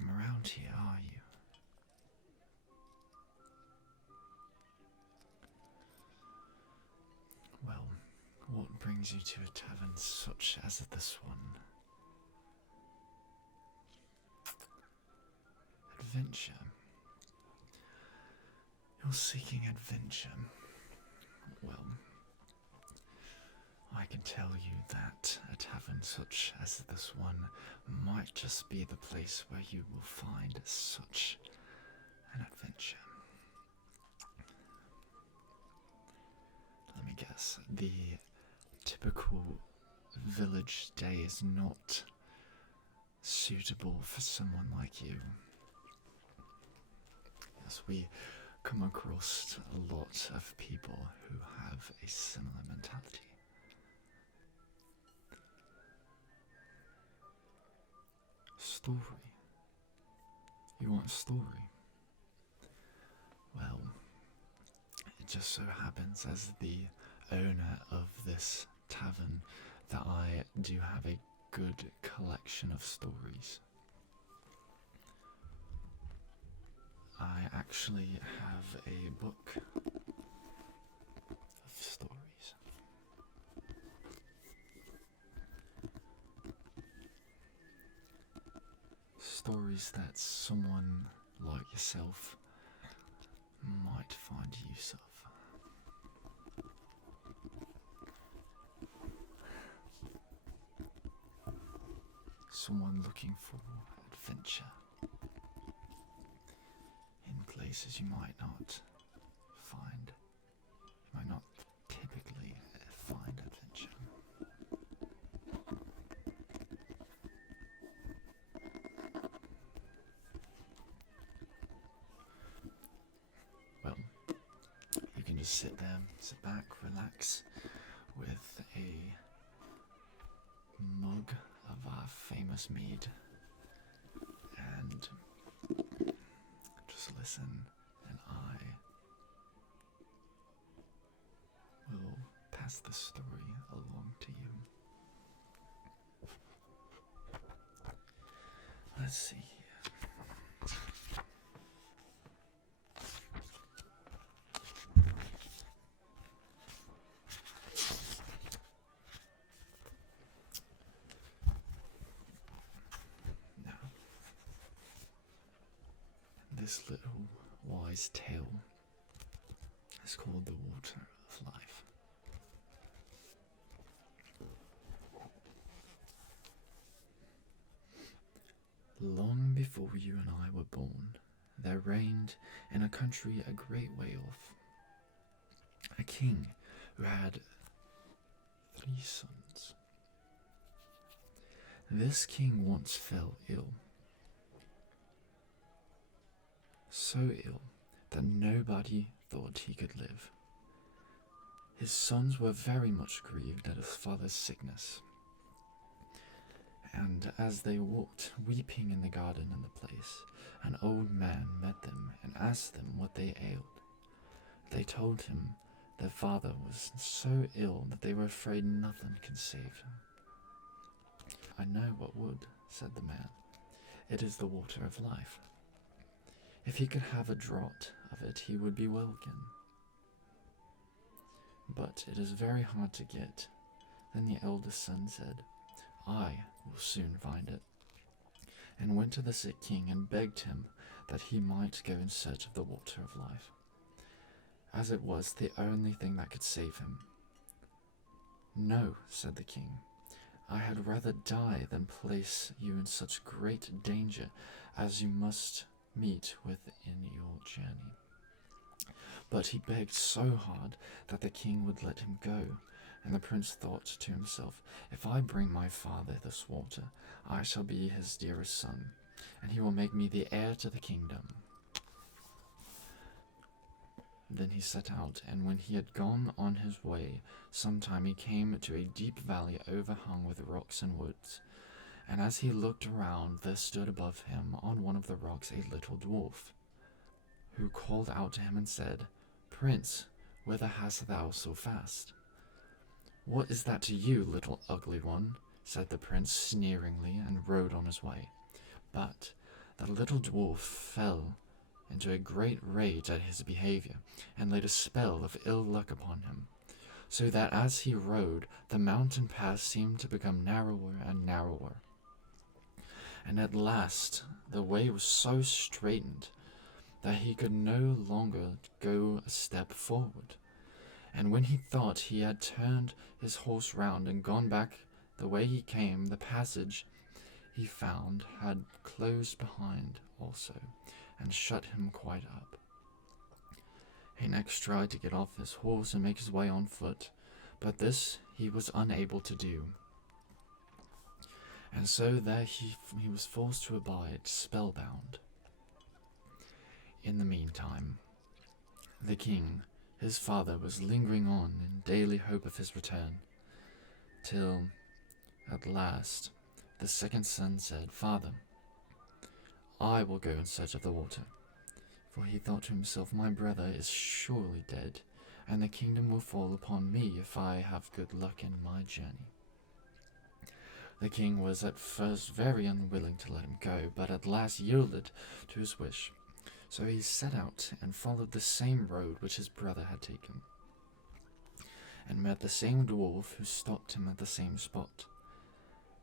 from around here, are you? Well, what brings you to a tavern such as this one? Adventure. You're seeking adventure. Well, I can tell you that a tavern such as this one might just be the place where you will find such an adventure. Let me guess, the typical village day is not suitable for someone like you. Yes, we come across a lot of people who have a similar mentality. Story. You want a story? Well, it just so happens as the owner of this tavern that I do have a good collection of stories. I actually have a book of stories. Stories that someone like yourself might find use of. Someone looking for adventure in places you might not find. You might not typically find adventure. Well, you can just sit there, sit back, relax with a mug of our famous mead and just listen, and I will pass the story along to you. Let's see here. This little wise tale is called The Water of Life. Long before you and I were born, there reigned in a country a great way off a king who had 3 sons. This king once fell ill. So ill that nobody thought he could live. His sons were very much grieved at his father's sickness, and as they walked weeping in the garden in the place, an old man met them and asked them what they ailed. They told him their father was so ill that they were afraid nothing could save him. I know what would, said the man. It is the water of life. If he could have a draught of it, he would be well again. But it is very hard to get. Then the eldest son said, I will soon find it, and went to the sick king and begged him that he might go in search of the water of life, as it was the only thing that could save him. No, said the king, I had rather die than place you in such great danger as you must meet with in your journey. But he begged so hard that the king would let him go, and the prince thought to himself, if I bring my father this water, I shall be his dearest son, and he will make me the heir to the kingdom. Then he set out, and when he had gone on his way some time, he came to a deep valley overhung with rocks and woods. And as he looked around, there stood above him on one of the rocks a little dwarf, who called out to him and said, Prince, whither hast thou so fast? What is that to you, little ugly one? Said the prince sneeringly, and rode on his way. But the little dwarf fell into a great rage at his behaviour, and laid a spell of ill luck upon him, so that as he rode, the mountain pass seemed to become narrower and narrower, and at last the way was so straitened that he could no longer go a step forward. And when he thought he had turned his horse round and gone back the way he came, the passage he found had closed behind also, and shut him quite up. He next tried to get off his horse and make his way on foot, but this he was unable to do, and so there he was forced to abide spellbound. In the meantime, the king, his father, was lingering on in daily hope of his return, till at last the second son said, "Father, I will go in search of the water." For he thought to himself, "My brother is surely dead, and the kingdom will fall upon me if I have good luck in my journey." The king was at first very unwilling to let him go, but at last yielded to his wish. So he set out and followed the same road which his brother had taken, and met the same dwarf, who stopped him at the same spot.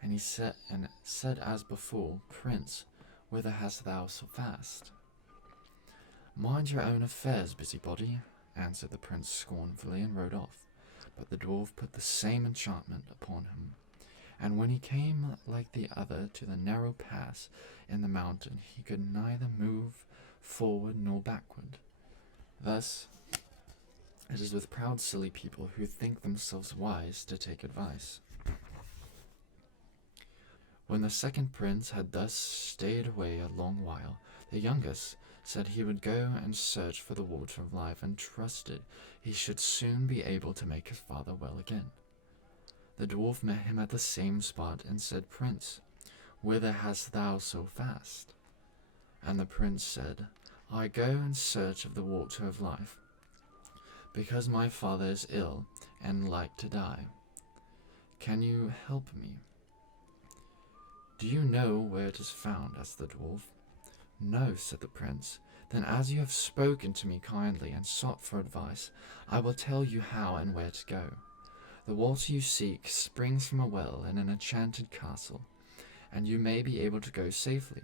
And he said as before, "Prince, whither hast thou so fast?" "Mind your own affairs, busybody," answered the prince scornfully, and rode off. But the dwarf put the same enchantment upon him, and when he came like the other to the narrow pass in the mountain, he could neither move forward nor backward. Thus it is with proud silly people who think themselves wise to take advice. When the second prince had thus stayed away a long while, the youngest said he would go and search for the water of life, and trusted he should soon be able to make his father well again. The dwarf met him at the same spot, and said, "Prince, whither hast thou so fast?" And the prince said, "I go in search of the water of life, because my father is ill and like to die. Can you help me?" "Do you know where it is found?" asked the dwarf. "No," said the prince. "Then as you have spoken to me kindly and sought for advice, I will tell you how and where to go. The water you seek springs from a well in an enchanted castle, and you may be able to go safely.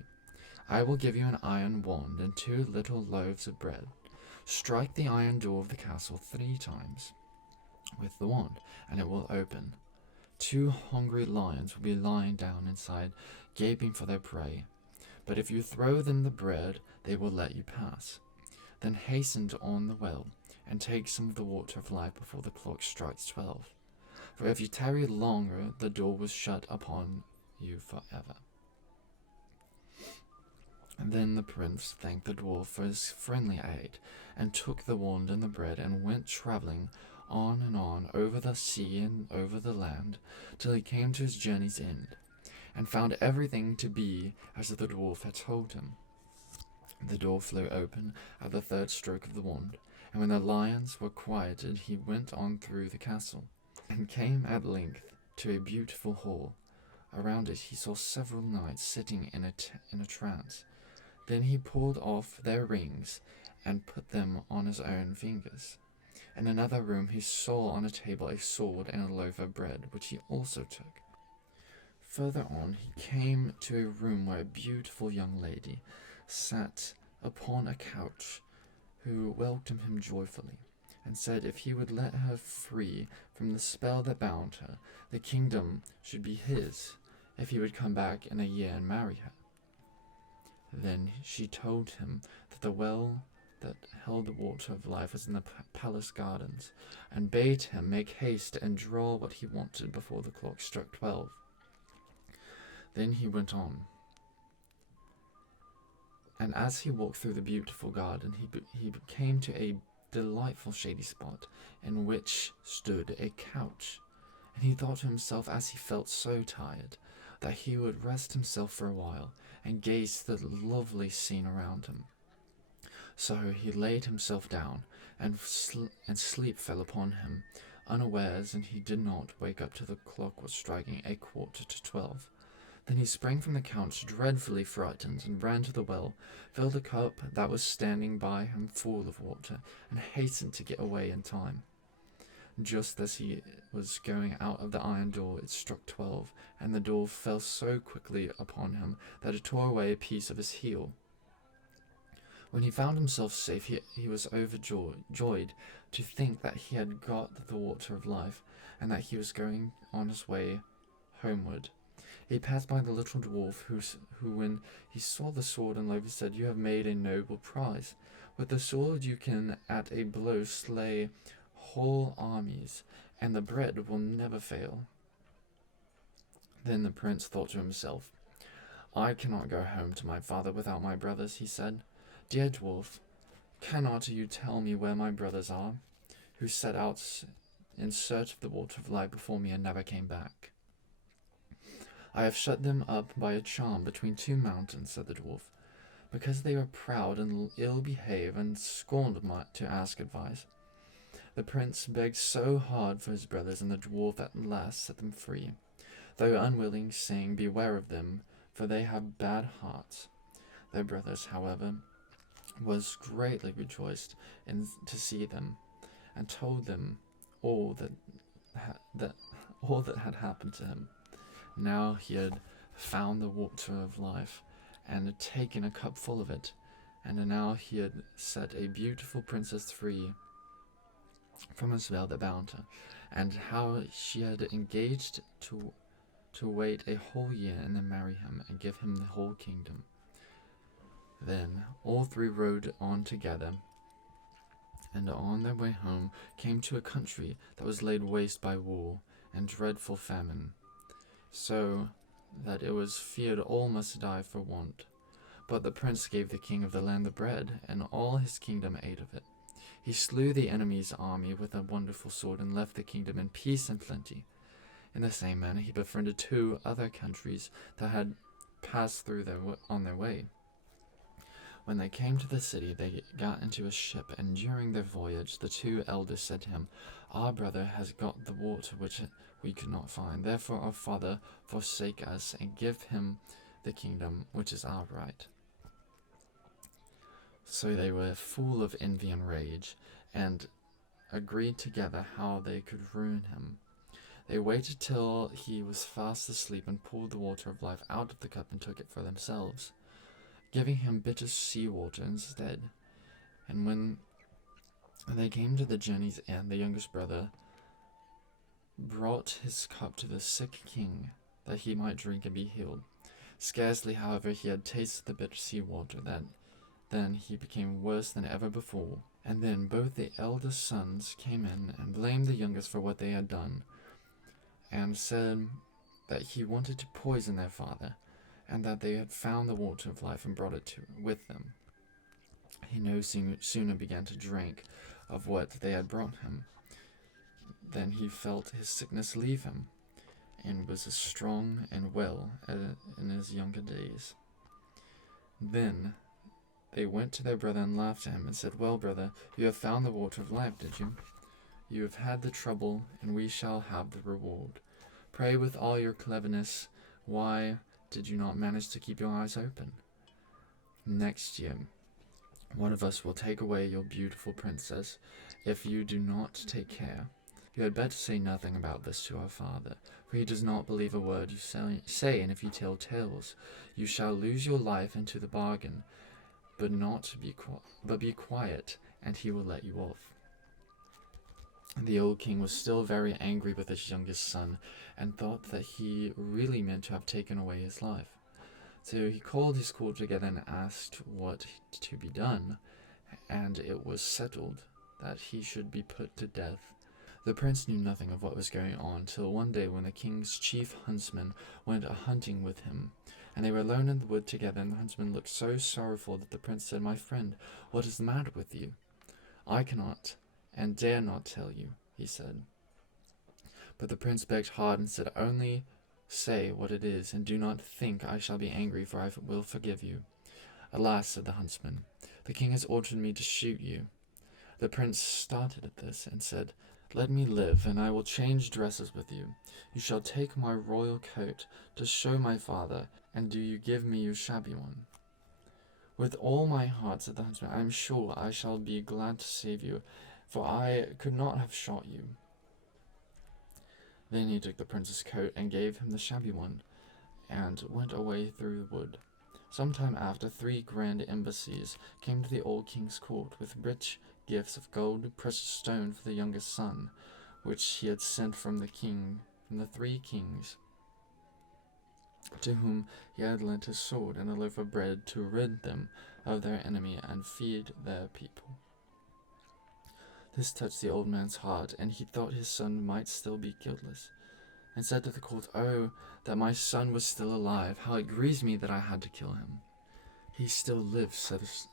I will give you an iron wand and 2 little loaves of bread. Strike the iron door of the castle 3 times with the wand, and it will open. 2 hungry lions will be lying down inside, gaping for their prey. But if you throw them the bread, they will let you pass. Then hasten on the well, and take some of the water of life before the clock strikes 12. For if you tarry longer, the door will shut upon you forever." And then the prince thanked the dwarf for his friendly aid, and took the wand and the bread, and went travelling on and on over the sea and over the land, till he came to his journey's end, and found everything to be as the dwarf had told him. The door flew open at the 3rd stroke of the wand, and when the lions were quieted, he went on through the castle, and came at length to a beautiful hall. Around it he saw several knights sitting in a trance. Then he pulled off their rings and put them on his own fingers. In another room he saw on a table a sword and a loaf of bread, which he also took. Further on he came to a room where a beautiful young lady sat upon a couch, who welcomed him joyfully, and said if he would let her free from the spell that bound her, the kingdom should be his, if he would come back in a year and marry her. Then she told him that the well that held the water of life was in the palace gardens, and bade him make haste and draw what he wanted before the clock struck 12. Then he went on, and as he walked through the beautiful garden, he came to a delightful shady spot, in which stood a couch, and he thought to himself, as he felt so tired, that he would rest himself for a while, and gaze at the lovely scene around him. So he laid himself down, and sleep fell upon him unawares, and he did not wake up till the clock was striking 12:15. Then he sprang from the couch, dreadfully frightened, and ran to the well, filled a cup that was standing by him full of water, and hastened to get away in time. Just as he was going out of the iron door, it struck 12, and the door fell so quickly upon him that it tore away a piece of his heel. When he found himself safe, he was overjoyed to think that he had got the water of life, and that he was going on his way homeward. He passed by the little dwarf, who when he saw the sword and loaf, said, "You have made a noble prize. With the sword you can at a blow slay whole armies, and the bread will never fail." Then the prince thought to himself, "I cannot go home to my father without my brothers," he said. "Dear dwarf, cannot you tell me where my brothers are, who set out in search of the water of life before me and never came back?" "I have shut them up by a charm between 2 mountains," said the dwarf, "because they were proud and ill-behaved and scorned to ask advice." The prince begged so hard for his brothers, and the dwarf at last set them free, though unwilling, saying, "Beware of them, for they have bad hearts." Their brothers, however, was greatly rejoiced to see them, and told them all that had happened to him. Now he had found the water of life, and had taken a cup full of it, and now he had set a beautiful princess free from a spell that bound her, and how she had engaged to wait a whole year and then marry him and give him the whole kingdom. Then all 3 rode on together, and on their way home came to a country that was laid waste by war and dreadful famine, so that it was feared all must die for want. But the prince gave the king of the land the bread, and all his kingdom ate of it. He slew the enemy's army with a wonderful sword, and left the kingdom in peace and plenty. In the same manner he befriended 2 other countries that had passed through on their way. When they came to the city, they got into a ship, and during their voyage the 2 eldest said to him, "Our brother has got the water which we could not find. Therefore our father forsake us, and give him the kingdom which is our right." So they were full of envy and rage, and agreed together how they could ruin him. They waited till he was fast asleep, and poured the water of life out of the cup and took it for themselves, giving him bitter sea-water instead. And when they came to the journey's end, the youngest brother brought his cup to the sick king, that he might drink and be healed. Scarcely, however, he had tasted the bitter sea-water, then he became worse than ever before. And then both the eldest sons came in and blamed the youngest for what they had done, and said that he wanted to poison their father, and that they had found the water of life and brought it with them. He no sooner began to drink of what they had brought him than he felt his sickness leave him, and was as strong and well as in his younger days. Then they went to their brother and laughed at him, and said, "Well, brother, you have found the water of life, did you? You have had the trouble, and we shall have the reward. Pray, with all your cleverness, why did you not manage to keep your eyes open? Next year, one of us will take away your beautiful princess, if you do not take care. You had better say nothing about this to our father, for he does not believe a word you say, and if you tell tales, you shall lose your life into the bargain. But be quiet, and he will let you off." The old king was still very angry with his youngest son, and thought that he really meant to have taken away his life. So he called his court together and asked what to be done, and it was settled that he should be put to death. The prince knew nothing of what was going on, till one day when the king's chief huntsman went a-hunting with him, and they were alone in the wood together, and the huntsman looked so sorrowful that the prince said, "My friend, what is the matter with you?" "I cannot and dare not tell you," he said. But the prince begged hard and said, "Only say what it is, and do not think I shall be angry, for I will forgive you." "Alas," said the huntsman, "the king has ordered me to shoot you." The prince started at this, and said, Let me live, and I will change dresses with you. You shall take my royal coat to show my father, and do you give me your shabby one?" "With all my heart," said the huntsman. "I am sure I shall be glad to save you, for I could not have shot you." Then he took the prince's coat and gave him the shabby one, and went away through the wood. Some time after, 3 grand embassies came to the old king's court with rich gifts of gold, precious stone for the youngest son, which he had sent from the 3 kings, to whom he had lent his sword and a loaf of bread to rid them of their enemy and feed their people. This touched the old man's heart, and he thought his son might still be guiltless, and said to the court, "Oh, that my son was still alive! How it grieves me that I had to kill him." "He still lives,"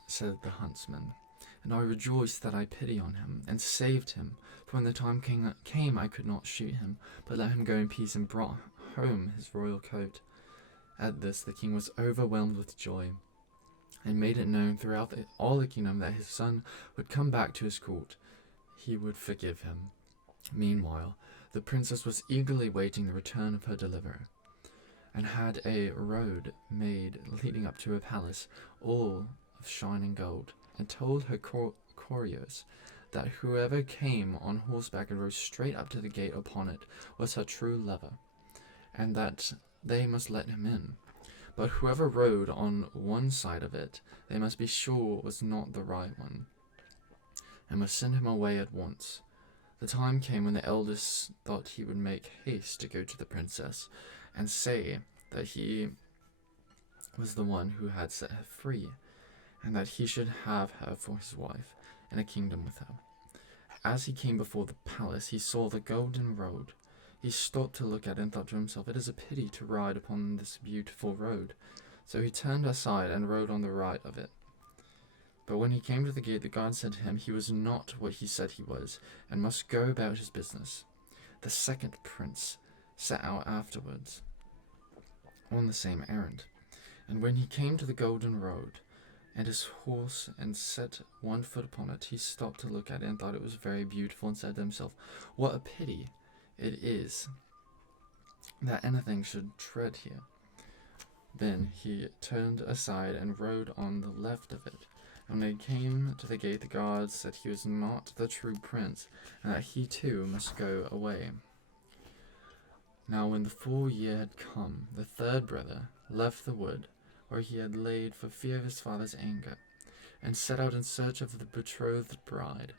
said the huntsman, "and I rejoice that I pity on him, and saved him, for when the time came I could not shoot him, but let him go in peace, and brought home his royal coat." At this the king was overwhelmed with joy, and made it known throughout all the kingdom that his son would come back to his court. He would forgive him. Meanwhile, the princess was eagerly waiting the return of her deliverer, and had a road made leading up to her palace, all of shining gold, and told her couriers that whoever came on horseback and rode straight up to the gate upon it was her true lover, and that they must let him in. But whoever rode on one side of it, they must be sure was not the right one, and must send him away at once. The time came when the eldest thought he would make haste to go to the princess, and say that he was the one who had set her free, and that he should have her for his wife, and a kingdom with her. As he came before the palace, he saw the golden road. He stopped to look at it and thought to himself, "It is a pity to ride upon this beautiful road." So he turned aside and rode on the right of it. But when he came to the gate, the guard said to him he was not what he said he was, and must go about his business. The second prince set out afterwards on the same errand, and when he came to the golden road, and his horse and set one foot upon it, he stopped to look at it and thought it was very beautiful, and said to himself, "What a pity it is that anything should tread here." Then he turned aside and rode on the left of it. And when he came to the gate, the guards said he was not the true prince, and that he too must go away. Now when the full year had come, the 3rd brother left the wood where he had laid for fear of his father's anger, and set out in search of the betrothed bride.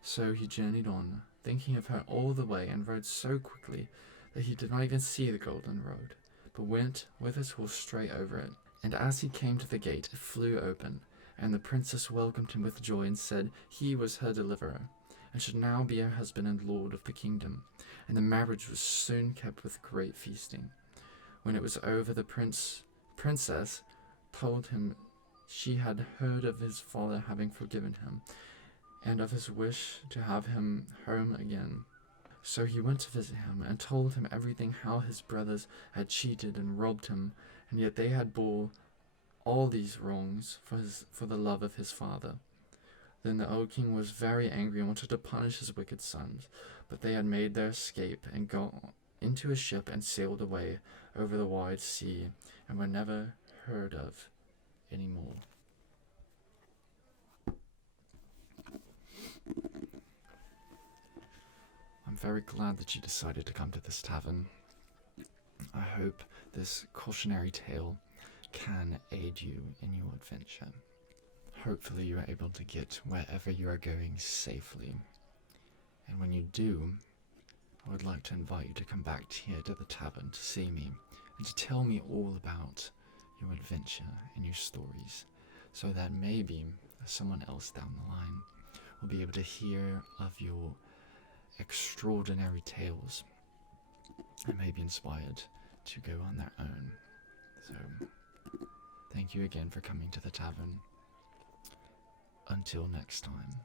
So he journeyed on, thinking of her all the way, and rode so quickly that he did not even see the golden road, but went with his horse straight over it. And as he came to the gate, it flew open, and the princess welcomed him with joy, and said he was her deliverer, and should now be her husband and lord of the kingdom. And the marriage was soon kept with great feasting. When it was over, the princess told him she had heard of his father having forgiven him, and of his wish to have him home again. So he went to visit him, and told him everything, how his brothers had cheated and robbed him, and yet they had bore all these wrongs for the love of his father. Then the old king was very angry and wanted to punish his wicked sons, but they had made their escape and got into a ship and sailed away over the wide sea, and were never heard of any more. I'm very glad that you decided to come to this tavern. I hope this cautionary tale can aid you in your adventure. Hopefully you are able to get wherever you are going safely. And when you do, I would like to invite you to come back here to the tavern to see me, and to tell me all about your adventure and your stories, so that maybe someone else down the line will be able to hear of your extraordinary tales and may be inspired to go on their own. So, thank you again for coming to the tavern. Until next time.